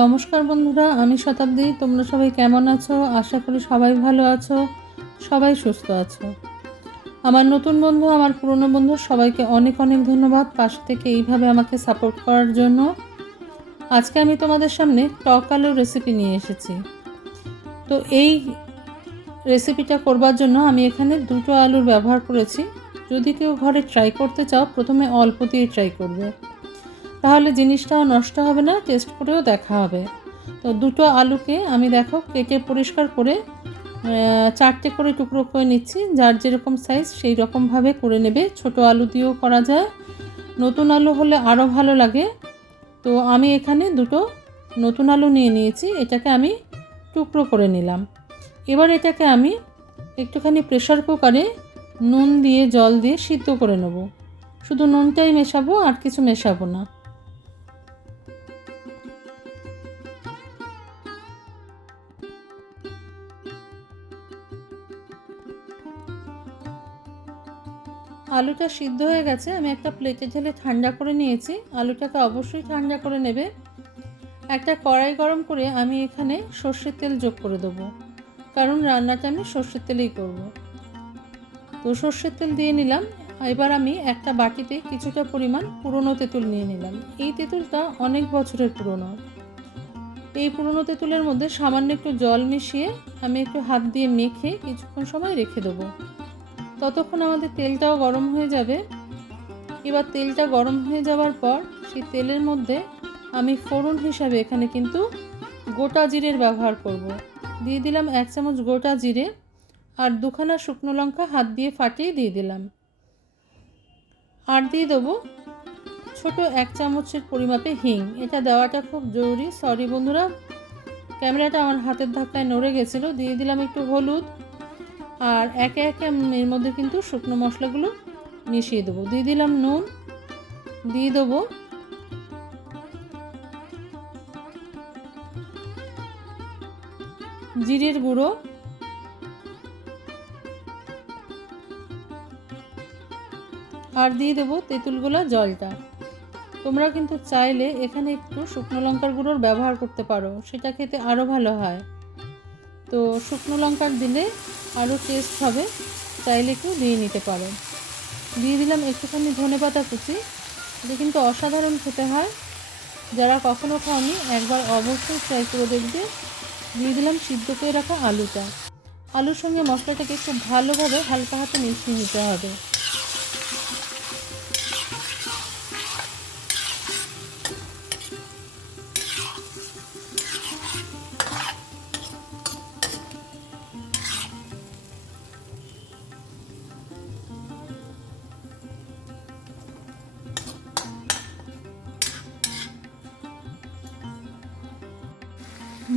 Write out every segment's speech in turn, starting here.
নমস্কার বন্ধুরা, আমি শতাব্দী। তোমরা সবাই কেমন আছো? আশা করি সবাই ভালো আছো, সবাই সুস্থ আছো। আমার নতুন বন্ধু, আমার পুরনো বন্ধু সবাইকে অনেক অনেক ধন্যবাদ পাশে থেকে এইভাবে আমাকে সাপোর্ট করার জন্য। আজকে আমি তোমাদের সামনে টক আলুর রেসিপি নিয়ে এসেছি। তো এই রেসিপিটা করবার জন্য আমি এখানে দুটো আলুর ব্যবহার করেছি। যদি কেউ ঘরে ট্রাই করতে চাও, প্রথমে অল্প দিয়ে ট্রাই করবে। তাহলে জিনিসটাও নষ্ট হবে না টেস্ট করেও দেখা হবে। তো দুটো আলুকে আমি দেখো কেটে পরিষ্কার করে চারটে করে টুকরো করে নিচ্ছি। যার যেরকম সাইজ সেই রকমভাবে করে নেবে। ছোট আলু দিয়েও করা যায়। নতুন আলু হলে আরও ভালো লাগে। তো আমি এখানে দুটো নতুন আলু নিয়ে নিয়েছি। এটাকে আমি টুকরো করে নিলাম। এবার এটাকে আমি একটুখানি প্রেশার কুকারে নুন দিয়ে, জল দিয়ে সিদ্ধ করে নেব। শুধু নুনটাই মেশাবো, আর কিছু মেশাবো না। আলুটা সিদ্ধ হয়ে গেছে, আমি একটা প্লেটে ঢেলে ঠান্ডা করে নিয়েছি। আলুটাকে অবশ্যই ঠান্ডা করে নেবে। একটা কড়াই গরম করে আমি এখানে সর্ষের তেল যোগ করে দেবো। কারণ রান্নাটা আমি সর্ষের তেলেই করব। তো সর্ষের তেল দিয়ে নিলাম। এবার আমি একটা বাটিতে কিছুটা পরিমাণ পুরনো তেঁতুল নিয়ে নিলাম। এই তেঁতুলটা অনেক বছরের পুরনো। এই পুরনো তেঁতুলের মধ্যে সামান্য একটু জল মিশিয়ে আমি একটু হাত দিয়ে মেখে কিছুক্ষণ সময় রেখে দেবো। ততক্ষণ আমাদের তেলটাও গরম হয়ে যাবে। এবার তেলটা গরম হয়ে যাওয়ার পর সেই তেলের মধ্যে আমি ফোড়ন হিসাবে এখানে কিন্তু গোটা জিরের ব্যবহার করব। দিয়ে দিলাম এক চামচ গোটা জিরে আর দুখানা শুকনো লঙ্কা হাত দিয়ে ফাটিয়ে দিয়ে দিলাম। আর দিয়ে দেবো ছোট এক চামচের পরিমাপে হিং। এটা দেওয়াটা খুব জরুরি। সরি বন্ধুরা, ক্যামেরাটা আমার হাতের ধাক্কায় নড়ে গেছিল। দিয়ে দিলাম একটু হলুদ। আর একে একে এর মধ্যে কিন্তু শুকনো মশলাগুলো মিশিয়ে দেবো। দিয়ে দিলাম নুন, দিয়ে দেবো জিরের গুঁড়ো, আর দিয়ে দেবো তেঁতুলগুলো জলটা। তোমরা কিন্তু চাইলে এখানে একটু শুকনো লঙ্কার গুঁড়োর ব্যবহার করতে পারো, সেটা খেতে আরও ভালো হয়। তো শুকনো লঙ্কার দিলে আরও টেস্ট হবে। চাইলে একটু দিয়ে নিতে পারো। দিয়ে দিলাম একটুখানি ধনে পাতা কুচি। এটা কিন্তু অসাধারণ খেতে হয়। যারা কখনো খাওনি, একবার অবশ্যই ট্রাই করে দেখবে। দিয়ে দিলাম সিদ্ধ করে রাখা আলুটা। আলুর সঙ্গে মশলাটাকে খুব ভালোভাবে হালকা হাতে মিশিয়ে নিতে হবে।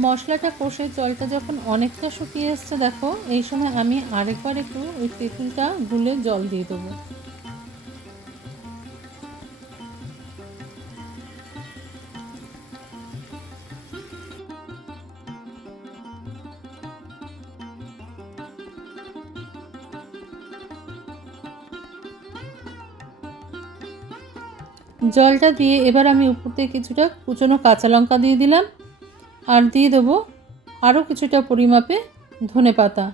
মশলাটা কষে জলটা যখন অনেকটা শুকিয়ে এসছে, দেখো, এই সময় আমি আরেকবার একটু ওই তেঁতুলটা গুলে জল দিয়ে দেবো। জলটা দিয়ে এবার আমি উপর থেকে কিছুটা কুচনো কাঁচা লঙ্কা দিয়ে দিলাম। আর দিয়ে দেবো আরও কিছুটা পরিমাপে ধনে পাতা।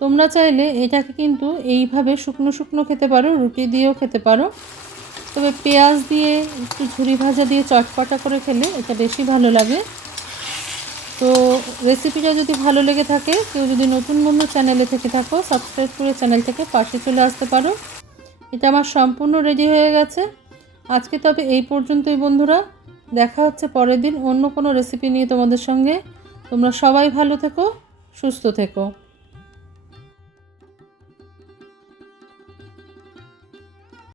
তোমরা চাইলে এটাকে কিন্তু এইভাবে শুকনো শুকনো খেতে পারো, রুটি দিয়েও খেতে পারো। তবে পেঁয়াজ দিয়ে একটু ঝুরি ভাজা দিয়ে চটপটা করে খেলে এটা বেশি ভালো লাগে। তো রেসিপিটা যদি ভালো লেগে থাকে, কেউ যদি নতুন বন্ধু চ্যানেলে থেকে থাকো, সাবস্ক্রাইব করে চ্যানেল থেকে পাশে চলে আসতে পারো। এটা আমার সম্পূর্ণ রেডি হয়ে গেছে। আজকে তবে এই পর্যন্তই বন্ধুরা। দেখা হচ্ছে পরের দিন অন্য কোনো রেসিপি নিয়ে তোমাদের সঙ্গে। তোমরা সবাই ভালো থেকো, সুস্থ থেকো।